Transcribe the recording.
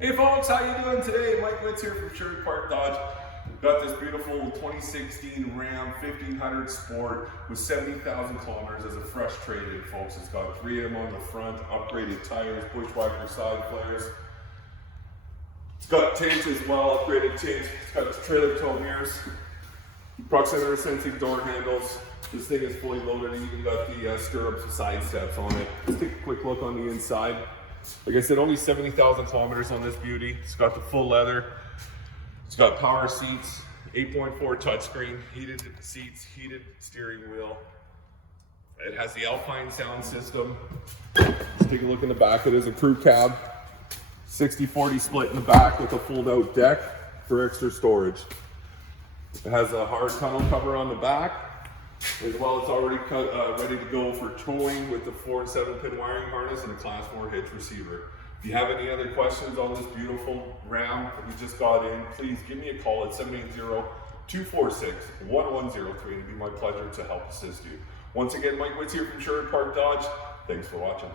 Hey folks, how you doing today? Mike Witz here from Sherwood Park Dodge. Got this beautiful 2016 Ram 1500 Sport with 70,000 kilometers as a fresh trade-in, folks. It's got 3M on the front, upgraded tires, bushwhacker side flares. It's got tints as well, upgraded tints. It's got trailer tow mirrors, proximity sensing door handles. This thing is fully loaded and even got the stirrups and side steps on it. Let's take a quick look on the inside. Like I said, only 70,000 kilometers on this beauty. It's got the full leather. It's got power seats, 8.4 touchscreen, heated seats, heated steering wheel. It has the Alpine sound system. Let's take a look in the back. It is a crew cab, 60-40 split in the back with a fold-out deck for extra storage. It has a hard tunnel cover on the back. As well, it's already ready to go for towing with the 4 and 7 pin wiring harness and a Class 4 Hitch receiver. If you have any other questions on this beautiful Ram that we just got in, please give me a call at 780-246-1103. It'd be my pleasure to help assist you. Once again, Mike Witz here from Sherwood Park Dodge. Thanks for watching.